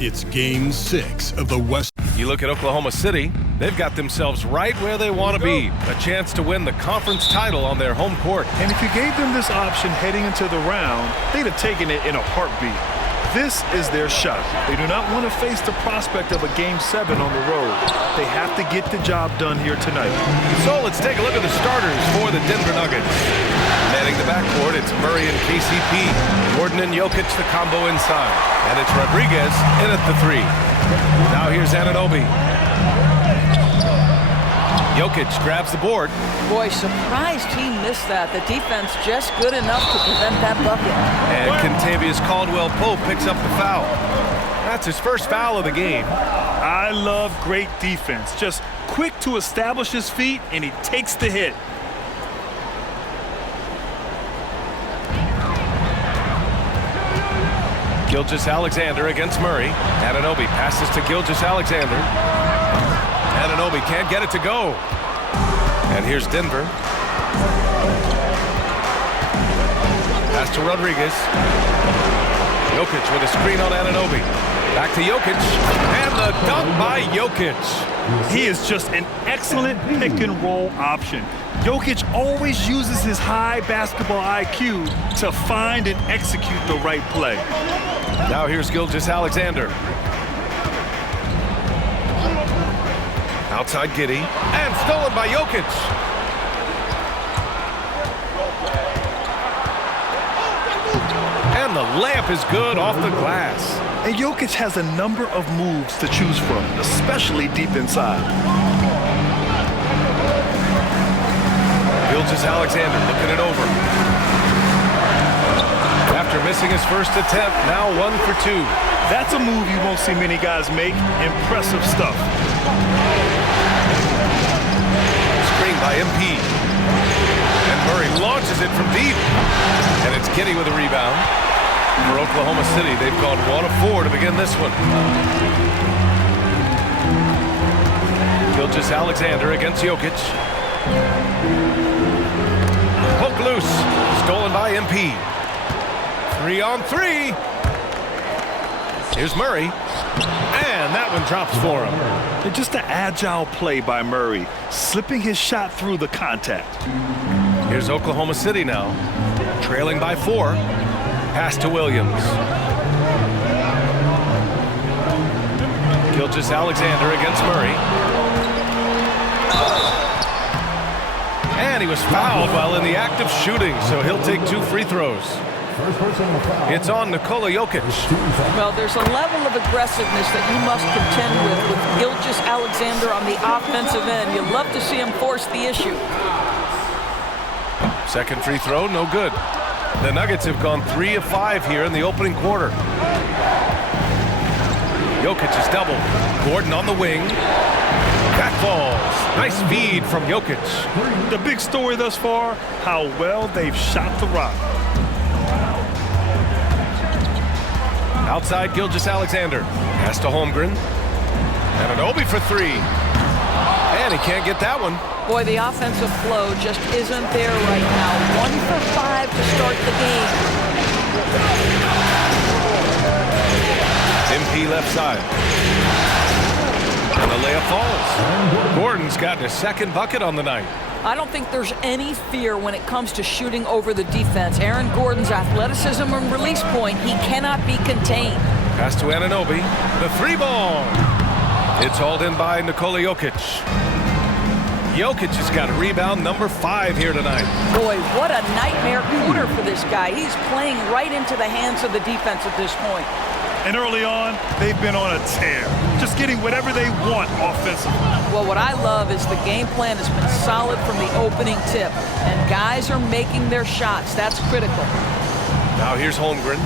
It's Game 6 of the West. You look at Oklahoma City, they've got themselves right where they want to be. A chance to win the conference title on their home court. And if you gave them this option heading into the round, they'd have taken it in a heartbeat. This is their shot. They do not want to face the prospect of a Game 7 on the road. They have to get the job done here tonight. So let's take a look at the starters for the Denver Nuggets. Manning the backcourt, it's Murray and KCP. Gordon and Jokic, the combo inside. And it's Rodriguez in at the 3. Now here's Anunoby. Jokic grabs the board. Boy, surprised he missed that. The defense just good enough to prevent that bucket. And Kentavious Caldwell-Pope picks up the foul. That's his first foul of the game. I love great defense. Just quick to establish his feet, and he takes the hit. Gilgeous-Alexander against Murray. Anunoby passes to Gilgeous-Alexander. Anunoby can't get it to go. And here's Denver. Pass to Rodriguez. Jokic with a screen on Anunoby. Back to Jokic. And the dunk by Jokic. He is just an excellent pick-and-roll option. Jokic always uses his high basketball IQ to find and execute the right play. Now here's Gilgeous-Alexander. Outside Giddey. And stolen by Jokic. And the layup is good off the glass. And Jokic has a number of moves to choose from, especially deep inside. Gilgeous-Alexander looking it over. After missing his first attempt, now 1 for 2. That's a move you won't see many guys make. Impressive stuff. Screen by MP. And Murray launches it from deep. And it's Giddey with a rebound. For Oklahoma City, they've gone 1 of 4 to begin this one. Gilgeous-Alexander against Jokic. Poke loose. Stolen by MP. 3 on 3. Here's Murray. And that one drops for him. And just an agile play by Murray, slipping his shot through the contact. Here's Oklahoma City now, trailing by 4. Pass to Williams. Gilgeous-Alexander against Murray. And he was fouled while in the act of shooting, so he'll take 2 free throws. It's on Nikola Jokic. Well, there's a level of aggressiveness that you must contend with Gilgeous-Alexander on the offensive end. You love to see him force the issue. Second free throw, no good. The Nuggets have gone 3 of 5 here in the opening quarter. Jokic is doubled. Gordon on the wing. That falls. Nice feed from Jokic. The big story thus far, how well they've shot the rock. Outside Gilgeous-Alexander. Pass to Holmgren. Anunoby for 3. And he can't get that one. Boy, the offensive flow just isn't there right now. 1 for 5 to start the game. MP left side. And the layup falls. Gordon's gotten his second bucket on the night. I don't think there's any fear when it comes to shooting over the defense. Aaron Gordon's athleticism and release point, he cannot be contained. Pass to Anunoby. The 3-ball. It's hauled in by Nikola Jokic. Jokic has got rebound number 5 here tonight. Boy, what a nightmare quarter for this guy. He's playing right into the hands of the defense at this point. And early on, they've been on a tear, just getting whatever they want offensively. Well, what I love is the game plan has been solid from the opening tip, and guys are making their shots. That's critical. Now here's Holmgren.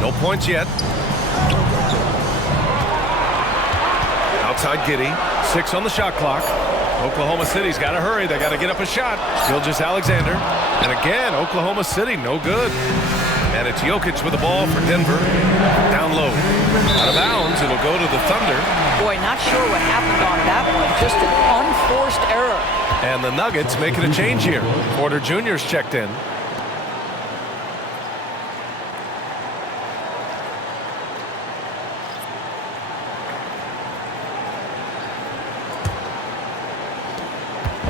No points yet. Outside Giddey. 6 on the shot clock. Oklahoma City's got to hurry. They got to get up a shot. Gilgeous-Alexander. And again, Oklahoma City, no good. And it's Jokic with the ball for Denver. Down low. Out of bounds. It'll go to the Thunder. Boy, not sure what happened on that one. Just an unforced error. And the Nuggets making a change here. Porter Jr.'s checked in.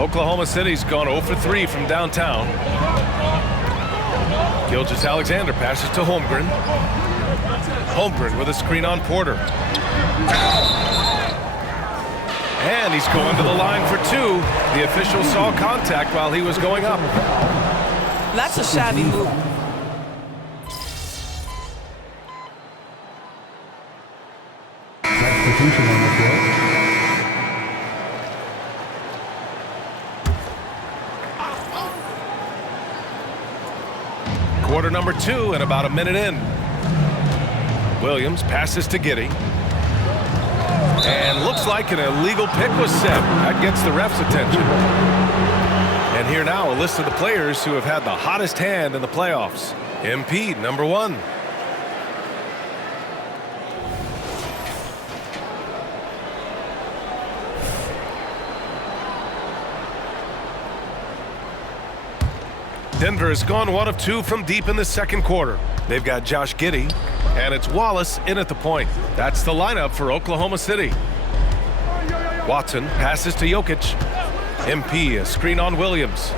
Oklahoma City's gone 0 for 3 from downtown. Gilgeous-Alexander passes to Holmgren. Holmgren with a screen on Porter. And he's going to the line for 2. The official saw contact while he was going up. That's a savvy move. Substitution on the court. Quarter number 2 and about a minute in. Williams passes to Giddey. And looks like an illegal pick was set. That gets the ref's attention. And here now a list of the players who have had the hottest hand in the playoffs. MP, number 1. Denver has gone 1 of 2 from deep in the second quarter. They've got Josh Giddey, and it's Wallace in at the point. That's the lineup for Oklahoma City. Watson passes to Jokic. MP, a screen on Williams.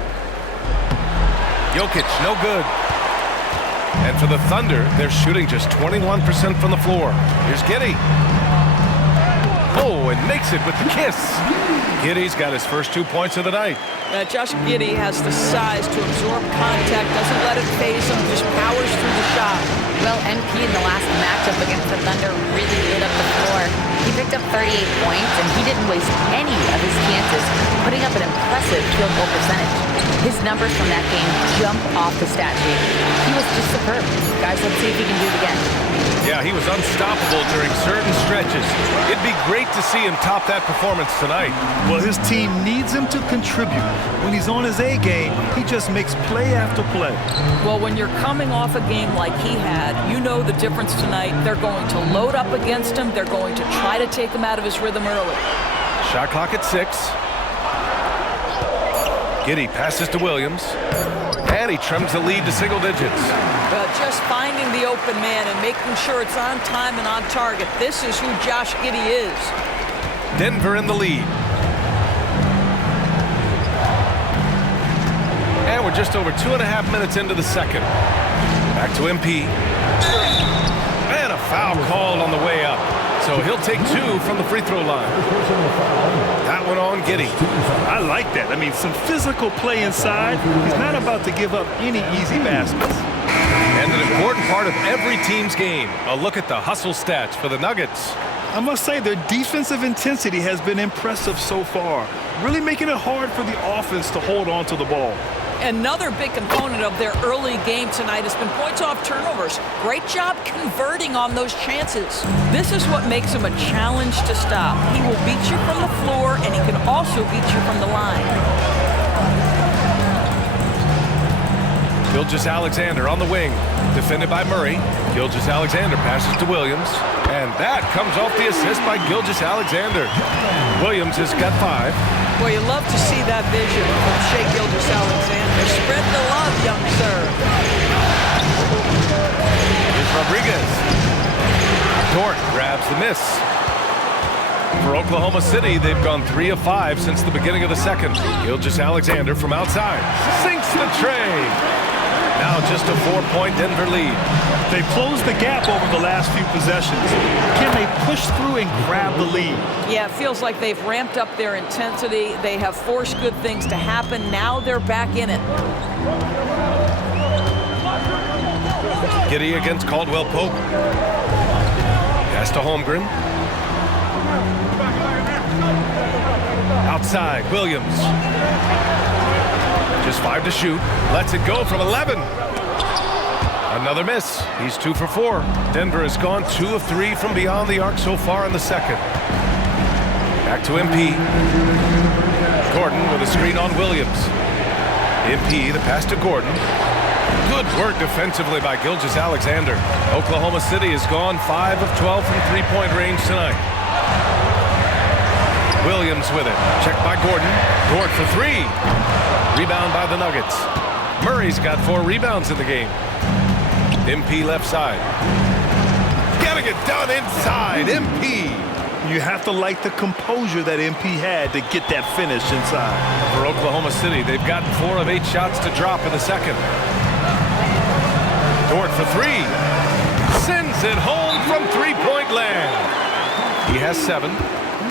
Jokic, no good. And for the Thunder, they're shooting just 21% from the floor. Here's Giddey. Oh, and makes it with the kiss. Giddey's got his first 2 points of the night. Josh Giddey has the size to absorb contact, doesn't let it phase him, just powers through the shot. Well, NP in the last matchup against the Thunder really lit up the floor. He picked up 38 points, and he didn't waste any of his chances, putting up an impressive field goal percentage. His numbers from that game jump off the stat sheet. He was just superb. Guys, let's see if he can do it again. Yeah, he was unstoppable during certain stretches. It'd be great to see him top that performance tonight. Well, his team needs him to contribute. When he's on his A game, he just makes play after play. Well, when you're coming off a game like he had, you know the difference tonight. They're going to load up against him. They're going to try to take him out of his rhythm early. Shot clock at 6. Giddey passes to Williams. And he trims the lead to single digits. Just finding the open man and making sure it's on time and on target. This is who Josh Giddey is. Denver in the lead. And we're just over 2.5 minutes into the second. Back to MP. And a foul called on the way up. So he'll take 2 from the free throw line. That one on Giddey. I like that. I mean, some physical play inside. He's not about to give up any easy baskets. And an important part of every team's game. A look at the hustle stats for the Nuggets. I must say their defensive intensity has been impressive so far, really making it hard for the offense to hold on to the ball. Another big component of their early game tonight has been points off turnovers. Great job converting on those chances. This is what makes him a challenge to stop. He will beat you from the floor, and he can also beat you from the line. Gilgeous-Alexander on the wing, defended by Murray. Gilgeous-Alexander passes to Williams, and that comes off the assist by Gilgeous-Alexander. Williams has got 5. Well, you love to see that vision from Shai Gilgeous-Alexander. Spread the love, young sir. Here's Rodriguez. Dort grabs the miss. For Oklahoma City, they've gone 3 of 5 since the beginning of the second. Gilgeous-Alexander from outside sinks the tray. Now just a 4-point Denver lead. They've closed the gap over the last few possessions. Can they push through and grab the lead? Yeah, it feels like they've ramped up their intensity. They have forced good things to happen. Now they're back in it. Giddey against Caldwell Pope. Pass to Holmgren. Outside, Williams. Just 5 to shoot. Lets it go from 11. Another miss. He's 2 for 4. Denver has gone 2 of 3 from beyond the arc so far in the second. Back to MP. Gordon with a screen on Williams. MP, the pass to Gordon. Good work defensively by Gilgeous-Alexander. Oklahoma City has gone 5 of 12 from three-point range tonight. Williams with it. Checked by Gordon. Dort for 3. Rebound by the Nuggets. Murray's got 4 rebounds in the game. MP left side. Getting it done inside. MP. You have to like the composure that MP had to get that finish inside. For Oklahoma City, they've gotten 4 of 8 shots to drop in the second. Dort for 3. Sends it home from three-point land. He has 7.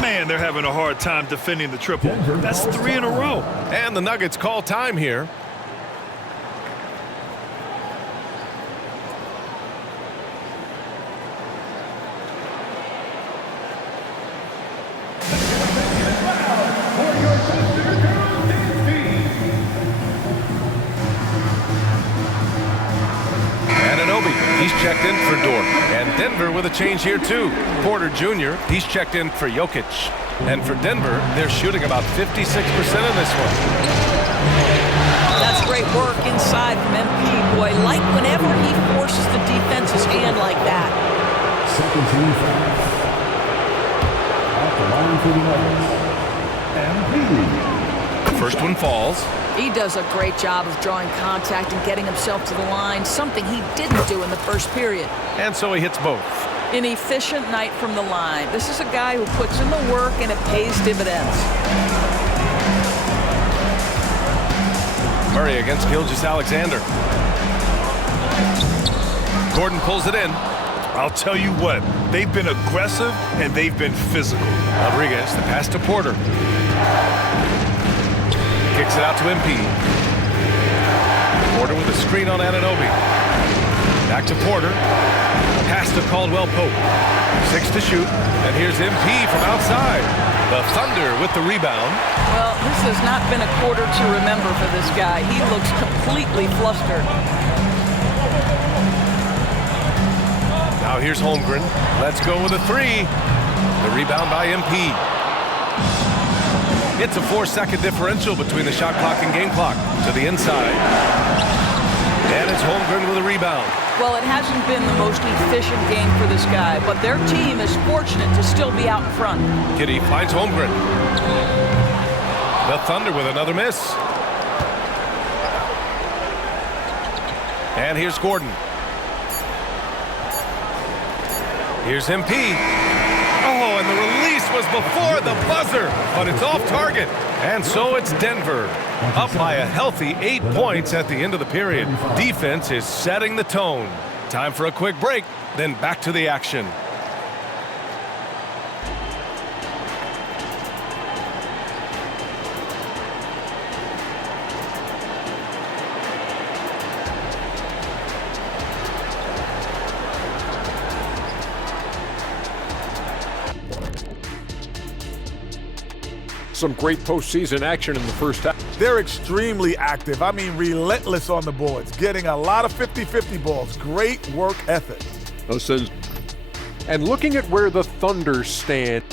Man, they're having a hard time defending the triple. That's 3 in a row. And the Nuggets call time here. He's checked in for Dort. And Denver with a change here, too. Porter Jr., he's checked in for Jokic. And for Denver, they're shooting about 56% in this one. That's great work inside from MP. Boy, like whenever he forces the defense's hand like that. Second team foul. At the line for the Nuggets, MP. First one falls. He does a great job of drawing contact and getting himself to the line, something he didn't do in the first period. And so he hits both. An efficient night from the line. This is a guy who puts in the work and it pays dividends. Murray against Gilgeous-Alexander. Gordon pulls it in. I'll tell you what, they've been aggressive and they've been physical. Rodriguez, the pass to Porter. Kicks it out to MP. Porter with a screen on Anunoby. Back to Porter. Pass to Caldwell Pope. 6 to shoot. And here's MP from outside. The Thunder with the rebound. Well, this has not been a quarter to remember for this guy. He looks completely flustered. Now here's Holmgren. Let's go with a 3. The rebound by MP. It's a 4-second differential between the shot clock and game clock. To the inside. And it's Holmgren with a rebound. Well, it hasn't been the most efficient game for this guy, but their team is fortunate to still be out in front. Kitty finds Holmgren. The Thunder with another miss. And here's Gordon. Here's MP. Oh, and the release was before the buzzer, but it's off target. And so it's Denver, up by a healthy 8 points at the end of the period. Defense is setting the tone. Time for a quick break, then back to the action. Some great postseason action in the first half. They're extremely active. I mean, relentless on the boards, getting a lot of 50-50 balls. Great work ethic. And looking at where the Thunder stand.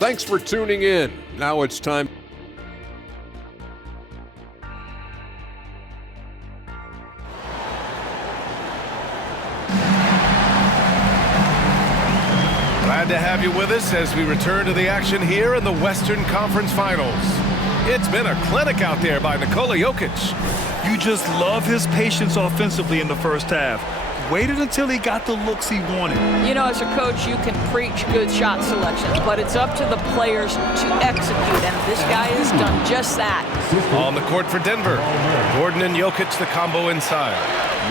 Thanks for tuning in. Now it's time. Glad to have you with us as we return to the action here in the Western Conference Finals. It's been a clinic out there by Nikola Jokic. You just love his patience offensively in the first half. Waited until he got the looks he wanted. You know, as a coach, you can preach good shot selection, but it's up to the players to execute, and this guy has done just that. On the court for Denver, Gordon and Jokic, the combo inside.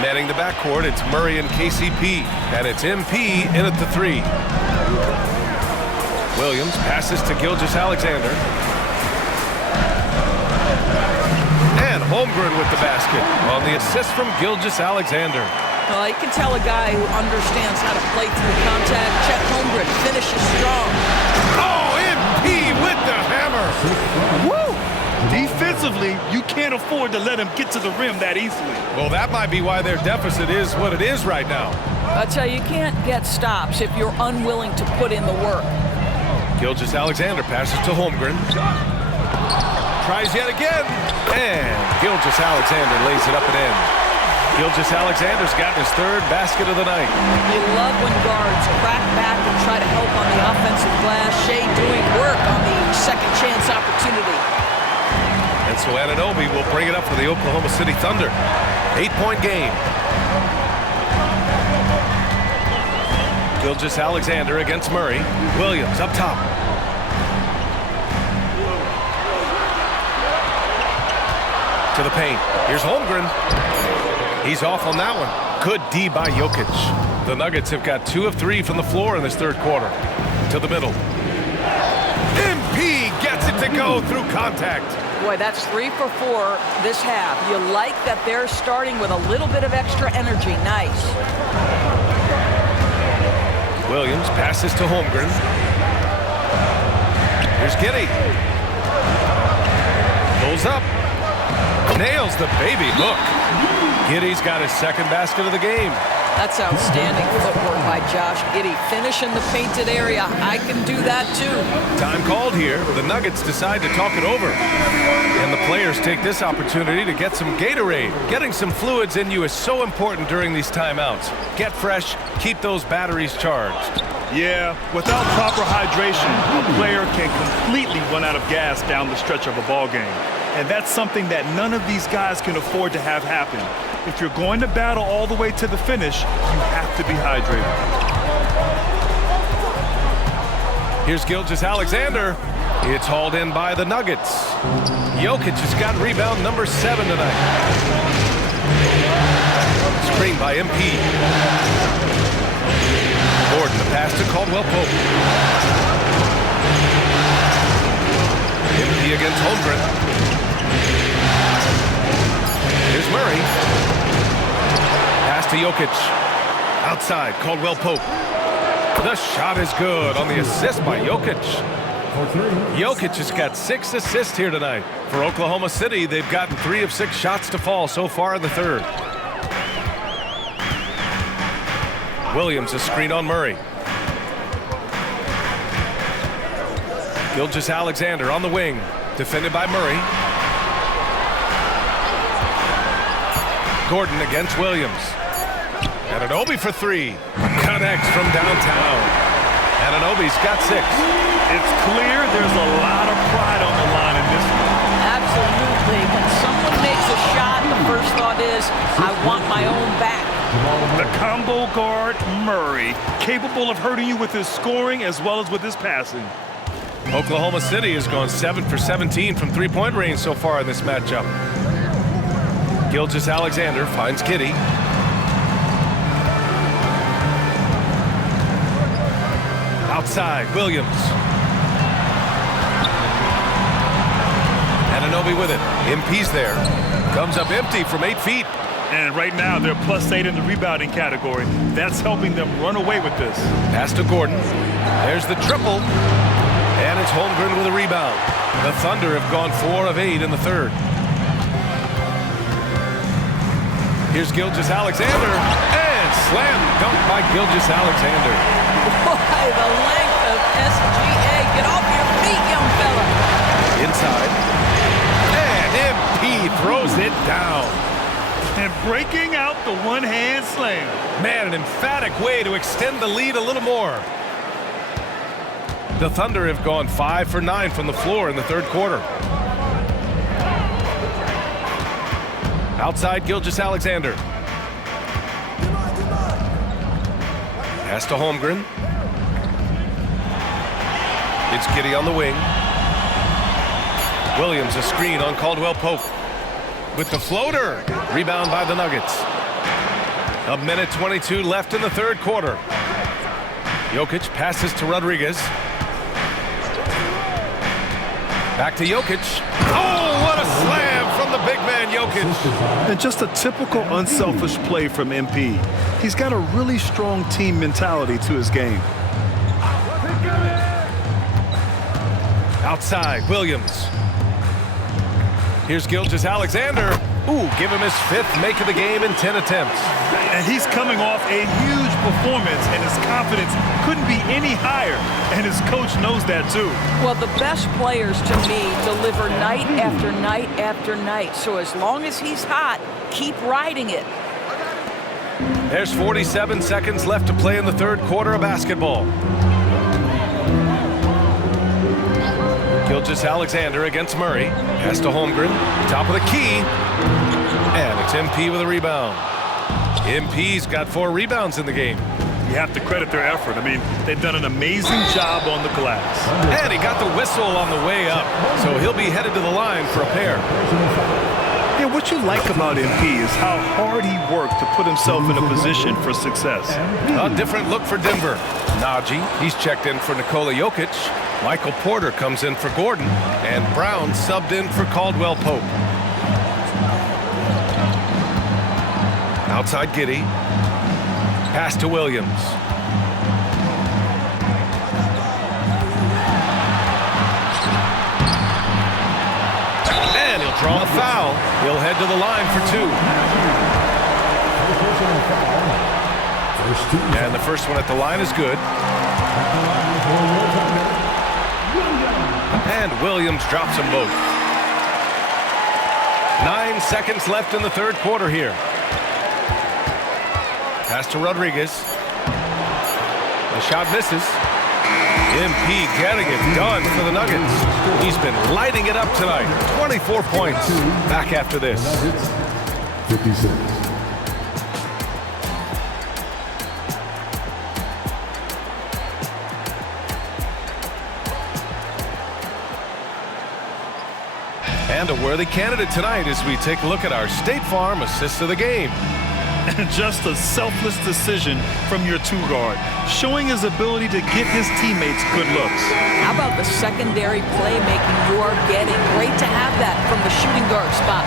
Netting the backcourt, it's Murray and KCP, and it's MP in at the 3. Williams passes to Gilgeous-Alexander. And Holmgren with the basket on the assist from Gilgeous-Alexander. Well, you can tell a guy who understands how to play through contact. Chet Holmgren finishes strong. Oh, MP with the hammer. Woo! Defensively, you can't afford to let him get to the rim that easily. Well, that might be why their deficit is what it is right now. I tell you, you can't get stops if you're unwilling to put in the work. Gilgeous-Alexander passes to Holmgren. Tries yet again. And Gilgeous-Alexander lays it up and in. Gilgeous-Alexander's gotten his 3rd basket of the night. You love when guards crack back and try to help on the offensive glass. Shea doing work on the second chance opportunity. And so Anunoby will bring it up for the Oklahoma City Thunder. 8-point game. Gilgeous Alexander against Murray. Williams up top. To the paint. Here's Holmgren. He's off on that one. Good D by Jokic. The Nuggets have got 2 of 3 from the floor in this third quarter. To the middle. MP gets it to go through contact. Boy, that's 3 for 4 this half. You like that they're starting with a little bit of extra energy. Nice. Williams passes to Holmgren. Here's Giddey. Pulls up. Nails the baby hook. Giddey's got his second basket of the game. That's outstanding footwork by Josh Giddey. Finish in the painted area. I can do that too. Time called here. The Nuggets decide to talk it over. And the players take this opportunity to get some Gatorade. Getting some fluids in you is so important during these timeouts. Get fresh, keep those batteries charged. Yeah, without proper hydration, a player can completely run out of gas down the stretch of a ball game. And that's something that none of these guys can afford to have happen. If you're going to battle all the way to the finish, you have to be hydrated. Here's Gilgeous Alexander. It's hauled in by the Nuggets. Jokic has got rebound number 7 tonight. Screen by MP. Gordon, the pass to Caldwell Pope. MP against Holmgren. Here's Murray. Pass to Jokic. Outside, Caldwell Pope. The shot is good on the assist by Jokic. Jokic has got 6 assists here tonight. For Oklahoma City, they've gotten 3 of 6 shots to fall so far in the third. Williams, a screen on Murray. Gilgeous Alexander on the wing. Defended by Murray. Gordon against Williams. Anunoby for 3. Connects from downtown. Anunoby's got 6. It's clear there's a lot of pride on the line in this one. Absolutely. When someone makes a shot, the first thought is, I want my own back. The combo guard, Murray, capable of hurting you with his scoring as well as with his passing. Oklahoma City has gone 7 for 17 from three-point range so far in this matchup. Gilgeous Alexander finds Giddey. Outside, Williams. Anunoby with it. MP's there. Comes up empty from 8 feet. And right now, they're +8 in the rebounding category. That's helping them run away with this. Pass to Gordon. There's the triple. And it's Holmgren with a rebound. The Thunder have gone 4 of 8 in the third. Here's Gilgeous Alexander. And slam dunk by Gilgeous Alexander. Boy, the length of SGA. Get off your feet, young fella. Inside. And MP throws it down. And breaking out the one-hand slam. Man, an emphatic way to extend the lead a little more. The Thunder have gone 5 for 9 from the floor in the third quarter. Outside, Gilgeous Alexander. Pass to Holmgren. It's Giddey on the wing. Williams, a screen on Caldwell Pope. With the floater. Rebound by the Nuggets. 1:22 left in the third quarter. Jokic passes to Rodriguez. Back to Jokic. Oh, what a slam from the big man, Jokic. And just a typical unselfish play from MP. He's got a really strong team mentality to his game. Outside, Williams. Here's Gilgeous Alexander. Ooh, give him his 5th make of the game in 10 attempts. And he's coming off a huge performance, and his confidence couldn't be any higher. And his coach knows that, too. Well, the best players, to me, deliver night after night after night. So as long as he's hot, keep riding it. There's 47 seconds left to play in the third quarter of basketball. Gilgeous Alexander against Murray. Pass to Holmgren. Top of the key. And it's MP with a rebound. MP's got 4 rebounds in the game. You have to credit their effort. I mean, they've done an amazing job on the glass. And he got the whistle on the way up, so he'll be headed to the line for a pair. Yeah, what you like about MP is how hard he worked to put himself in a position for success. A different look for Denver. Najee, he's checked in for Nikola Jokic. Michael Porter comes in for Gordon. And Brown subbed in for Caldwell Pope. Outside Giddey. Pass to Williams. And he'll draw the foul. He'll head to the line for 2. And the first one at the line is good. And Williams drops them both. 9 seconds left in the third quarter here. Pass to Rodriguez. The shot misses. MP getting it done for the Nuggets. He's been lighting it up tonight. 24 points. Back after this. 56. And a worthy candidate tonight as we take a look at our State Farm assist of the game. And just a selfless decision from your two-guard, showing his ability to get his teammates good looks. How about the secondary playmaking you are getting? Great to have that from the shooting guard spot.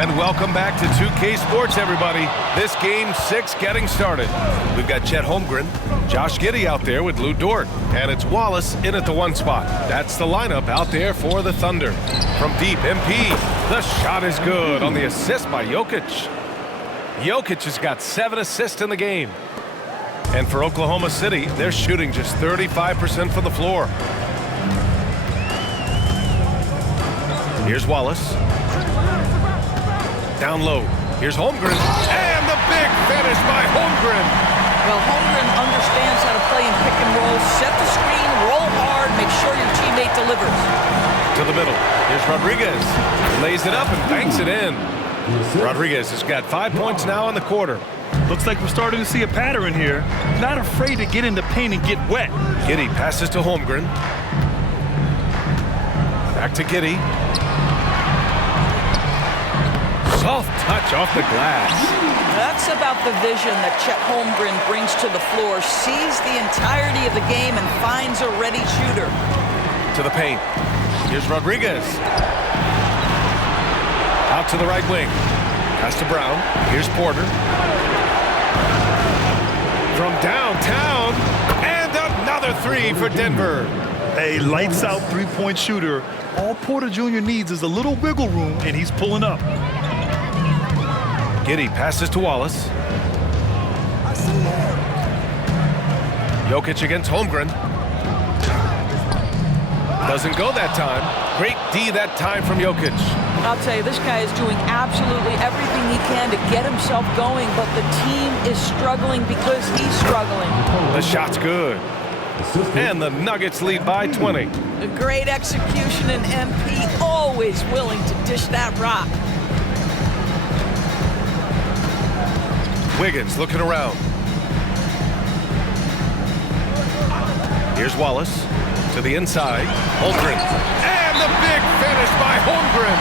And welcome back to 2K Sports, everybody. This game 6 getting started. We've got Chet Holmgren, Josh Giddey out there with Lou Dort, and it's Wallace in at the 1 spot. That's the lineup out there for the Thunder. From deep, MP. The shot is good on the assist by Jokic. Jokic has got 7 assists in the game. And for Oklahoma City, they're shooting just 35% from the floor. Here's Wallace. Down low. Here's Holmgren. And the big finish by Holmgren. Well, Holmgren understands how to play in pick and roll. Set the screen, roll hard, make sure your teammate delivers. To the middle. Here's Rodriguez. Lays it up and banks it in. Rodriguez has got 5 points now in the quarter. Looks like we're starting to see a pattern here. Not afraid to get in the paint and get wet. Giddey passes to Holmgren. Back to Giddey. Soft touch off the glass. That's about the vision that Chet Holmgren brings to the floor. Sees the entirety of the game and finds a ready shooter. To the paint. Here's Rodriguez. Out to the right wing. Pass to Brown. Here's Porter. From downtown. And another 3 for Denver. A lights-out three-point shooter. All Porter Jr. needs is a little wiggle room, and he's pulling up. Giddey passes to Wallace. Jokic against Holmgren. Doesn't go that time. Great D that time from Jokic. I'll tell you, this guy is doing absolutely everything he can to get himself going, but the team is struggling because he's struggling. The shot's good. And the Nuggets lead by 20. A great execution, and MP always willing to dish that rock. Wiggins looking around. Here's Wallace to the inside. Holmgren. And the big finish by Holmgren.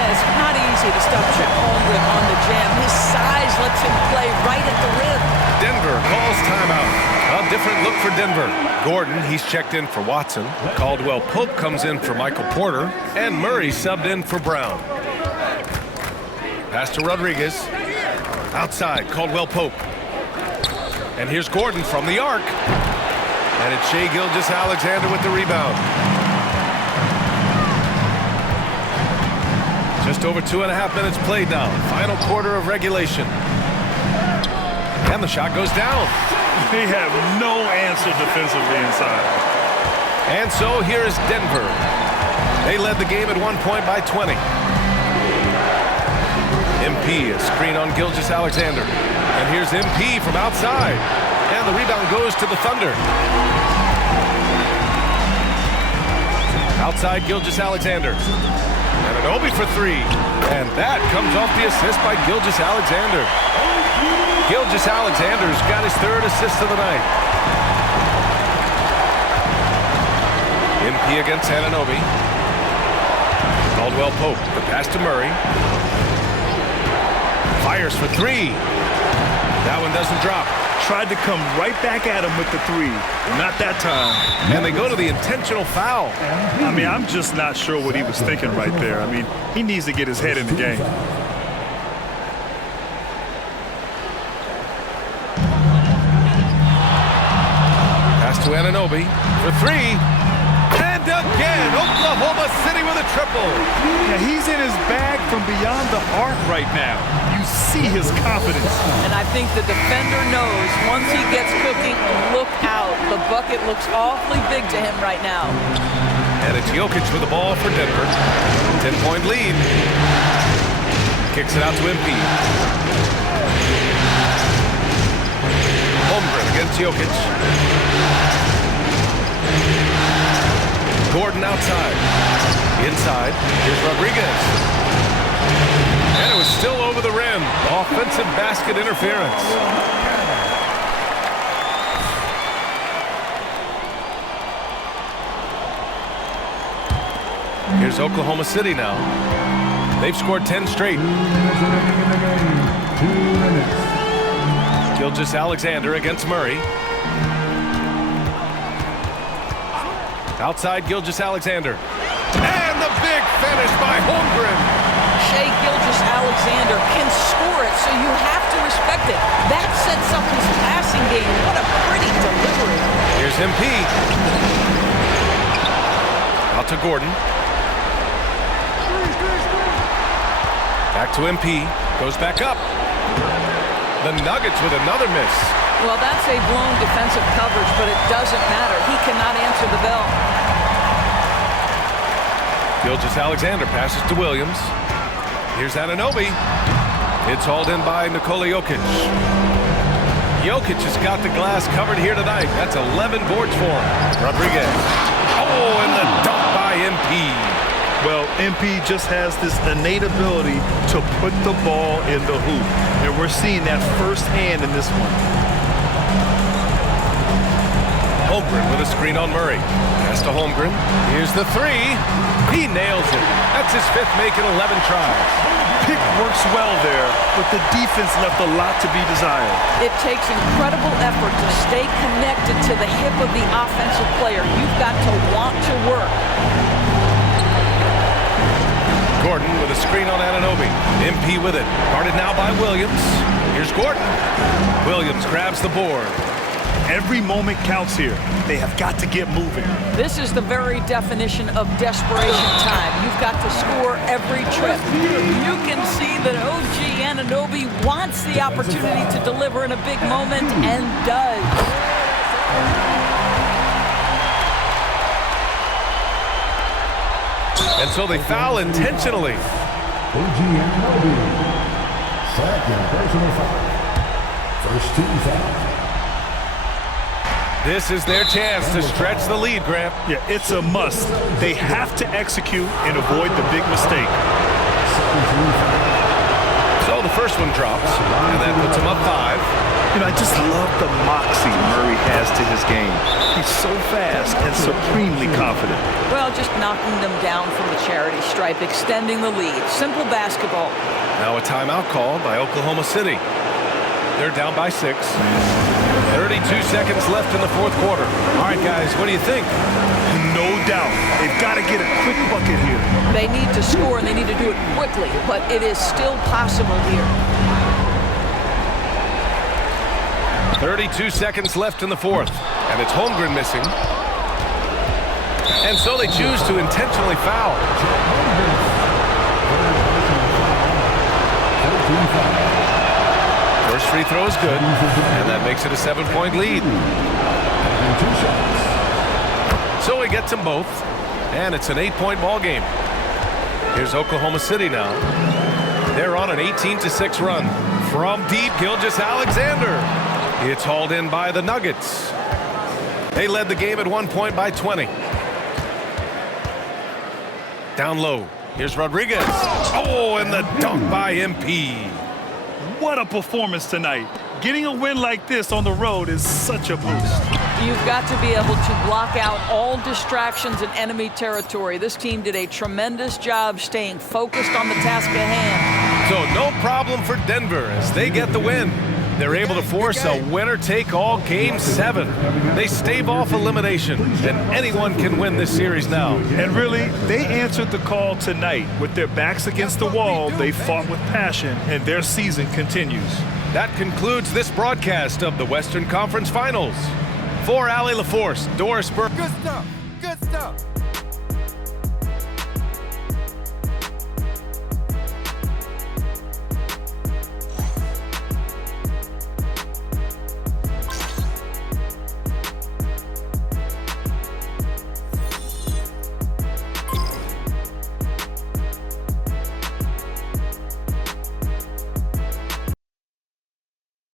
And it's not easy to stop Chet Holmgren on the jam. His size lets him play right at the rim. Denver calls timeout. A different look for Denver. Gordon, he's checked in for Watson. Caldwell Pope comes in for Michael Porter. And Murray subbed in for Brown. Pass to Rodriguez. Outside, Caldwell Pope. And here's Gordon from the arc. And it's Shai Gilgeous-Alexander with the rebound. Just over 2.5 minutes played now. Final quarter of regulation. And the shot goes down. They have no answer defensively inside. And so here is Denver. They led the game at 1 point by 20. MP, a screen on Gilgeous-Alexander. And here's MP from outside. And the rebound goes to the Thunder. Outside Gilgeous-Alexander. And an Obi for 3. And that comes off the assist by Gilgeous-Alexander. Gilgeous Alexander's got his third assist of the night. MP against Anunoby. Caldwell Pope, the pass to Murray. Fires for three. That one doesn't drop. Tried to come right back at him with the three. Not that time. And they go to the intentional foul. I mean, I'm just not sure what he was thinking right there. I mean, he needs to get his head in the game. Pass to Anunoby for three. And again, Oklahoma City with a triple. Yeah, he's in his bag from beyond the arc right now. You see his confidence. And I think the defender knows once he gets cooking, look out. The bucket looks awfully big to him right now. And it's Jokic with the ball for Denver. 10-point lead. Kicks it out to MP. Holmgren against Jokic. Gordon outside. Inside. Here's Rodriguez. And it was still over the rim. Offensive basket interference. Here's Oklahoma City now. They've scored 10 straight. Gilgeous Alexander against Murray. Outside Gilgeous Alexander. And the big finish by Holmgren. Shai Gilgeous-Alexander can score it, so you have to respect it. That sets up his passing game. What a pretty delivery. Here's MP. Out to Gordon. Back to MP. Goes back up. The Nuggets with another miss. Well, that's a blown defensive coverage, but it doesn't matter. He cannot answer the bell. Gilgeous Alexander passes to Williams. Here's Anunoby. It's hauled in by Nikola Jokic. Jokic has got the glass covered here tonight. That's 11 boards for him. Rodriguez. Oh, and the dunk by MP. Well, MP just has this innate ability to put the ball in the hoop. And we're seeing that firsthand in this one. Holmgren with a screen on Murray. Pass to Holmgren. Here's the three. He nails it. That's his fifth make in 11 tries. Pick works well there, but the defense left a lot to be desired. It takes incredible effort to stay connected to the hip of the offensive player. You've got to want to work. Gordon with a screen on Anunoby. MP with it. Guarded now by Williams. Here's Gordon. Williams grabs the board. Every moment counts here. They have got to get moving. This is the very definition of desperation time. You've got to score every trip. You can see that OG Anunoby wants the opportunity to deliver in a big moment and does. And so they foul intentionally. OG Anunoby. Second personal foul. First team foul. This is their chance to stretch the lead, Grant. Yeah, it's a must. They have to execute and avoid the big mistake. So the first one drops, and that puts him up 5. You know, I just love the moxie Murray has to his game. He's so fast and supremely confident. Well, just knocking them down from the charity stripe, extending the lead. Simple basketball. Now a timeout called by Oklahoma City. They're down by 6. 32 seconds left in the fourth quarter. All right, guys, what do you think? No doubt. They've got to get a quick bucket here. They need to score, and they need to do it quickly, but it is still possible here. 32 seconds left in the fourth, and it's Holmgren missing. And so they choose to intentionally foul. First free throw is good, and that makes it a 7-point lead. So he gets them both, and it's an 8-point ball game. Here's Oklahoma City now. They're on an 18-6 run. From deep, Gilgeous Alexander. It's hauled in by the Nuggets. They led the game at 1 point by 20. Down low. Here's Rodriguez. Oh, and the dunk by MP. What a performance tonight. Getting a win like this on the road is such a boost. You've got to be able to block out all distractions in enemy territory. This team did a tremendous job staying focused on the task at hand. So no problem for Denver as they get the win. They're able to force a winner-take-all Game 7. They stave off elimination, and anyone can win this series now. And really, they answered the call tonight. With their backs against the wall, they fought with passion, and their season continues. That concludes this broadcast of the Western Conference Finals. For Allie LaForce, Doris Burke. Good stuff. Good stuff.